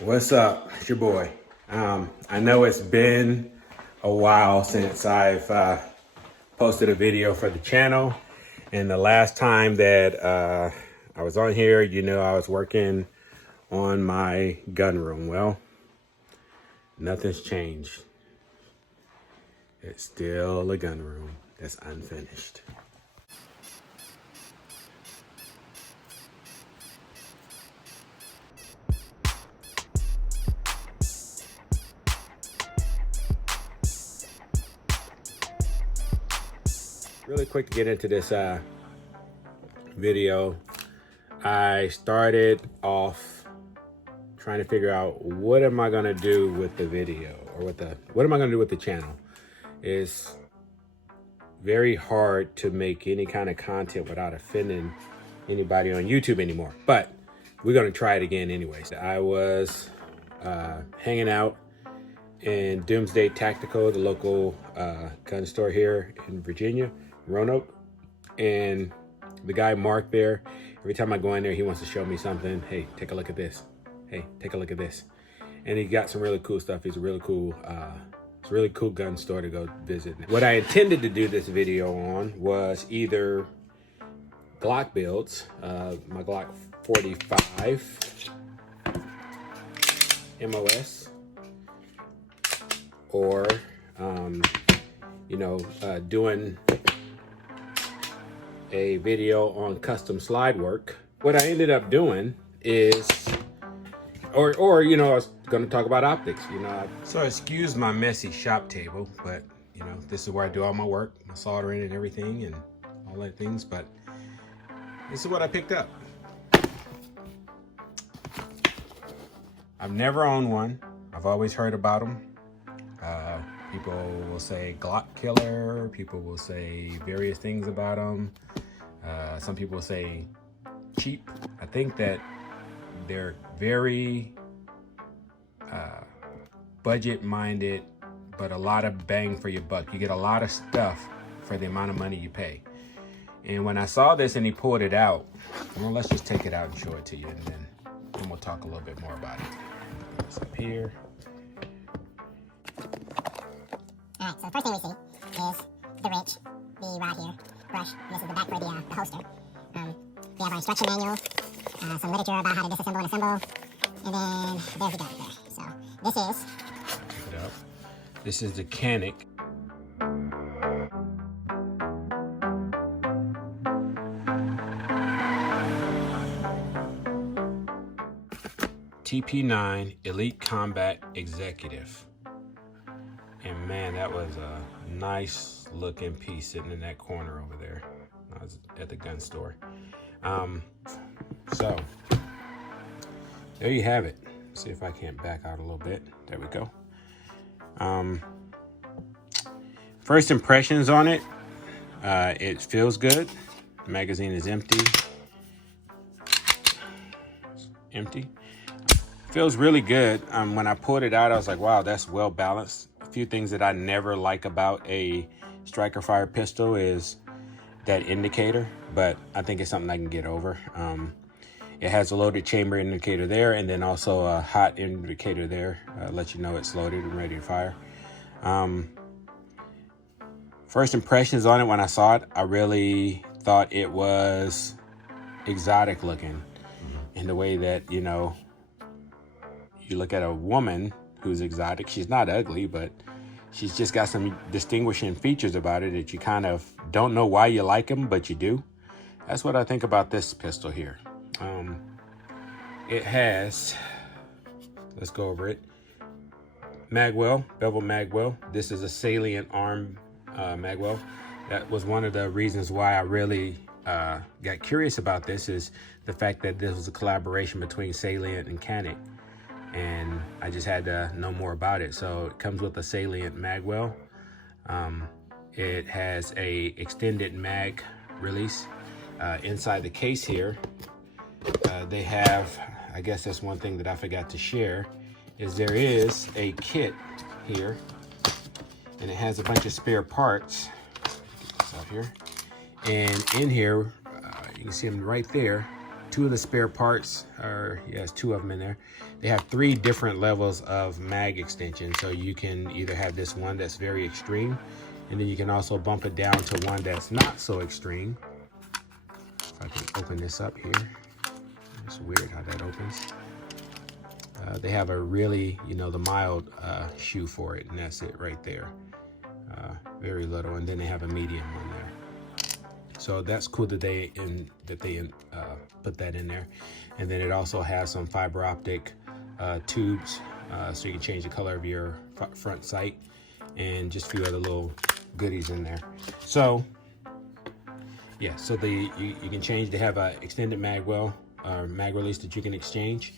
What's up? It's your boy. I know it's been a while since I've posted a video for the channel, and the last time that I was on here, I was working on my gun room. Well, nothing's changed. It's still a gun room that's unfinished. Really quick to get into this video. I started off trying to figure out what am I gonna do with the video, or what am I gonna do with the channel. It's very hard to make any kind of content without offending anybody on YouTube anymore, but we're gonna try it again anyways. I was hanging out in Doomsday Tactical, the local gun store here in Virginia, Roanoke, and the guy Mark there, every time I go in there, he wants to show me something. Hey, take a look at this. Hey, take a look at this. And he got some really cool stuff. It's a really cool gun store to go visit. What I intended to do this video on was either Glock builds, my Glock 45 MOS, or doing a video on custom slide work. What I ended up doing is, I was going to talk about optics. So excuse my messy shop table, but this is where I do all my work, my soldering and everything, and all that things. But this is what I picked up. I've never owned one. I've always heard about them. People will say Glock killer. People will say various things about them. Some people say cheap. I think that they're very budget-minded, but a lot of bang for your buck. You get a lot of stuff for the amount of money you pay. And when I saw this and he pulled it out, well, let's just take it out and show it to you, and then we'll talk a little bit more about it. Put this up here. All right, so the first thing we see is the wrench, the rod here, brush. This is the back for the holster. We have our instruction manual, some literature about how to disassemble and assemble, and then there's the gun there. So this is... Pick it up. This is the Canik TP9 Elite Combat Executive. And man, that was a nice looking piece sitting in that corner over there. I was at the gun store. So there you have it. See if I can't back out a little bit. There we go. First impressions on it. It feels good. The magazine is empty. Empty. Feels really good. When I pulled it out, I was like, wow, that's well balanced. A few things that I never like about a striker fire pistol is that indicator, but I think it's something I can get over. It has a loaded chamber indicator there, and then also a hot indicator there, let you know it's loaded and ready to fire. First impressions on it, when I saw it, I really thought it was exotic looking in the way that, you look at a woman who's exotic. She's not ugly, but she's just got some distinguishing features about it that you kind of don't know why you like them, but you do. That's what I think about this pistol here. It has, let's go over it, magwell, bevel magwell. This is a salient arm magwell. That was one of the reasons why I really got curious about this, is the fact that this was a collaboration between Salient and Canik. And I just had to know more about it. So it comes with a Salient magwell. It has a extended mag release. Inside the case here, they have, I guess that's one thing that I forgot to share, is there is a kit here, and it has a bunch of spare parts. Get this out here. And in here, you can see them right there, two of the spare parts are, yes, two of them in there. They have 3 different levels of mag extension. So you can either have this one that's very extreme, and then you can also bump it down to one that's not so extreme. If I can open this up here. It's weird how that opens. They have a really, the mild shoe for it, and that's it right there. Very little, and then they have a medium one there. So that's cool that they put that in there. And then it also has some fiber optic tubes, so you can change the color of your front sight, and just a few other little goodies in there. So yeah, so you can change. They have a extended mag release that you can exchange.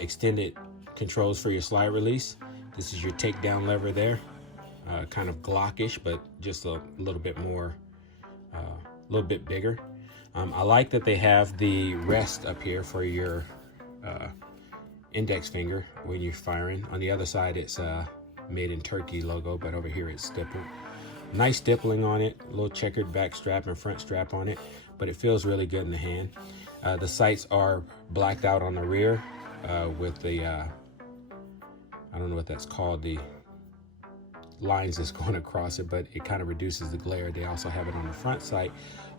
Extended controls for your slide release. This is your takedown lever there. Kind of Glockish, but just a little bit more, a little bit bigger. I like that they have the rest up here for your index finger when you're firing. On the other side, it's made in Turkey logo, but over here it's stippled. Nice stippling on it, a little checkered back strap and front strap on it, but it feels really good in the hand. The sights are blacked out on the rear with the, I don't know what that's called, the lines that's going across it, but it kind of reduces the glare. They also have it on the front sight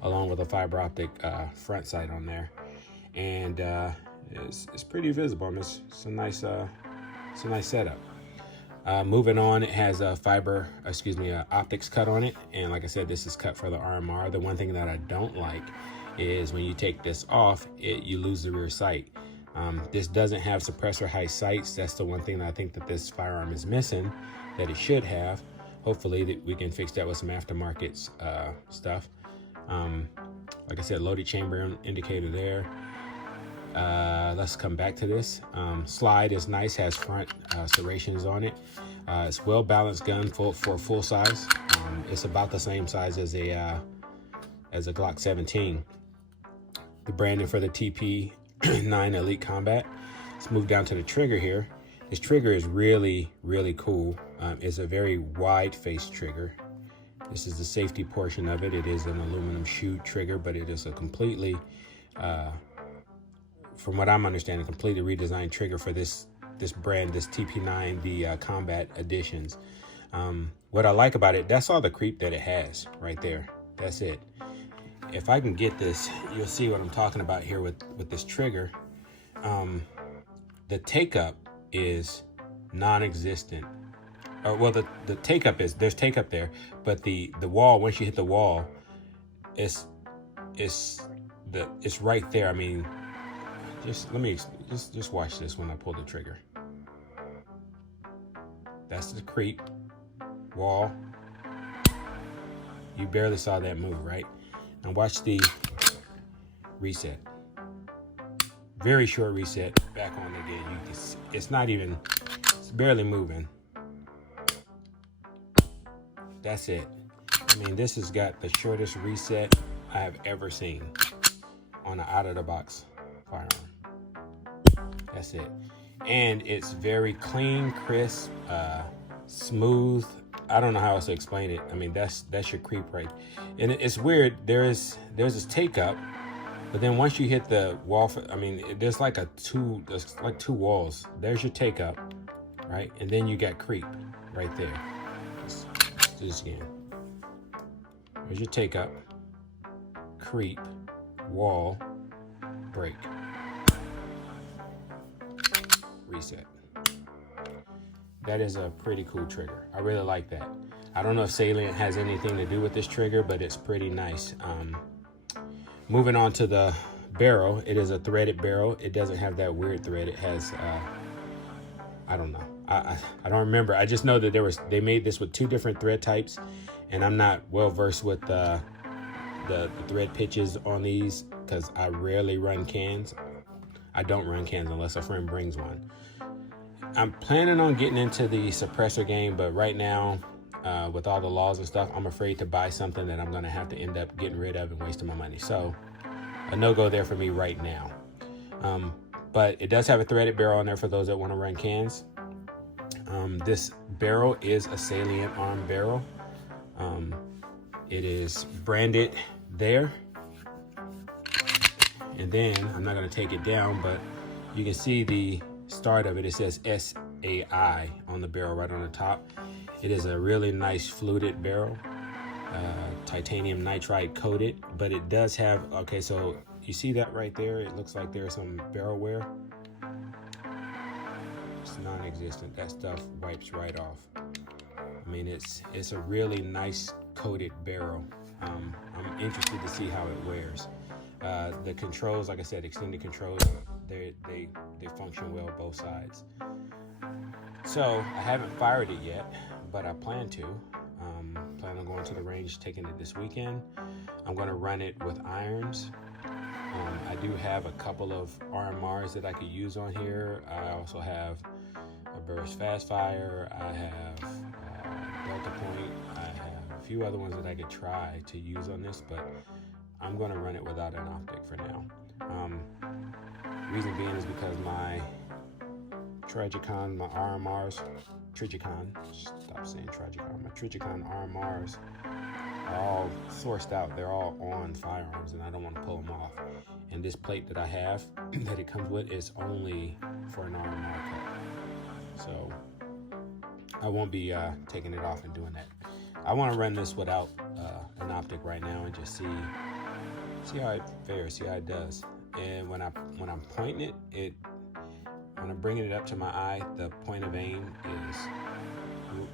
along with a fiber optic front sight on there, and it's pretty visible. I mean, it's a nice setup. Moving on, it has a optics cut on it, and like I said, this is cut for the RMR. The one thing that I don't like is when you take this off, you lose the rear sight. This doesn't have suppressor high sights. That's the one thing that I think that this firearm is missing, that it should have. Hopefully that we can fix that with some aftermarket stuff. Like I said, loaded chamber indicator there. Let's come back to this. Slide is nice, has front serrations on it. It's well balanced gun for full size. It's about the same size as a Glock 17. The branding for the TP9 Elite Combat. Let's move down to the trigger here. This trigger is really, really cool. It's a very wide face trigger. This is the safety portion of it. It is an aluminum shoe trigger, but it is a completely, from what I'm understanding, completely redesigned trigger for this brand, this TP9, the Combat Editions. What I like about it, that's all the creep that it has right there. That's it. If I can get this, you'll see what I'm talking about here with this trigger. The take-up is non-existent. Well, the take-up is, there's take-up there, but the wall, once you hit the wall, it's right there. I mean, just watch this when I pull the trigger. That's the creep wall. You barely saw that move, right? Now watch the reset. Very short reset. Back on again. It's not even. It's barely moving. That's it. I mean, this has got the shortest reset I have ever seen on an out-of-the-box firearm. That's it. And it's very clean, crisp, smooth. I don't know how else to explain it. I mean, that's your creep right. And it's weird. There's this take up, but then once you hit the wall, there's like two walls. There's your take up, right? And then you got creep right there. Let's do this again. There's your take up, creep, wall, break, reset. That is a pretty cool trigger. I really like that. I don't know if salient has anything to do with this trigger, but it's pretty nice. Moving on to the barrel, it is a threaded barrel. It doesn't have that weird thread. It has, I don't know. I don't remember. I just know that they made this with 2 different thread types, and I'm not well versed with the thread pitches on these because I rarely run cans. I don't run cans unless a friend brings one. I'm planning on getting into the suppressor game, but right now, with all the laws and stuff, I'm afraid to buy something that I'm going to have to end up getting rid of and wasting my money. So a no-go there for me right now. But it does have a threaded barrel on there for those that want to run cans. This barrel is a salient arm barrel. It is branded there. And then I'm not going to take it down, but you can see the start of it. It says SAI on the barrel right on the top. It is a really nice fluted barrel, titanium nitride coated, but it does have, okay, so you see that right there? It looks like there's some barrel wear. It's non-existent. That stuff wipes right off. I mean, it's a really nice coated barrel. I'm interested to see how it wears. The controls, like I said, extended controls, they function well both sides. So I haven't fired it yet, but I plan to. Plan on going to the range, taking it this weekend. I'm going to run it with irons. I do have a couple of RMRs that I could use on here. I also have a Burris Fast Fire. I have Delta Point. I have a few other ones that I could try to use on this, but I'm going to run it without an optic for now. Reason being is because my Trigicon, my RMRs, Trigicon, stop saying Trigicon, my Trigicon RMRs are all sourced out. They're all on firearms, and I don't want to pull them off. And this plate that I have that it comes with is only for an RMR cut. So I won't be taking it off and doing that. I want to run this without an optic right now and just see how it fares, see how it does. And when I'm pointing it, when I'm bringing it up to my eye, the point of aim is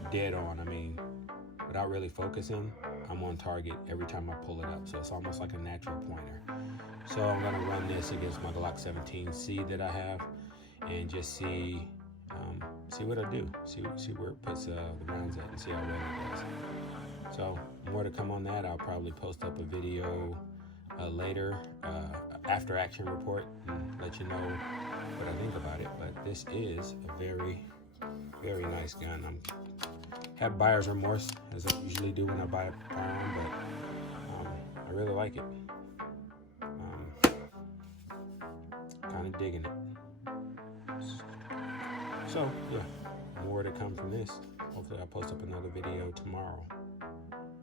dead on. I mean, without really focusing, I'm on target every time I pull it up. So it's almost like a natural pointer. So I'm gonna run this against my Glock 17C that I have, and just see what I do. See where it puts the rounds at, and see how well it does. So more to come on that. I'll probably post up a video later, after action report, and let you know what I think about it. But this is a very, very nice gun. I have buyer's remorse, as I usually do when I buy a firearm, but I really like it. Kind of digging it. So yeah, more to come from this. Hopefully I'll post up another video tomorrow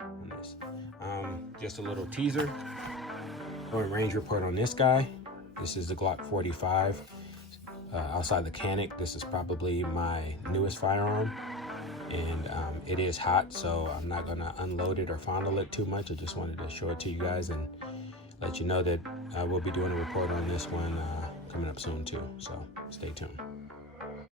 on this. Just a little teaser or a range report on this guy. This is the Glock 45. Outside the Canik, this is probably my newest firearm, and it is hot, so I'm not gonna unload it or fondle it too much. I just wanted to show it to you guys and let you know that I will be doing a report on this one coming up soon too, so stay tuned.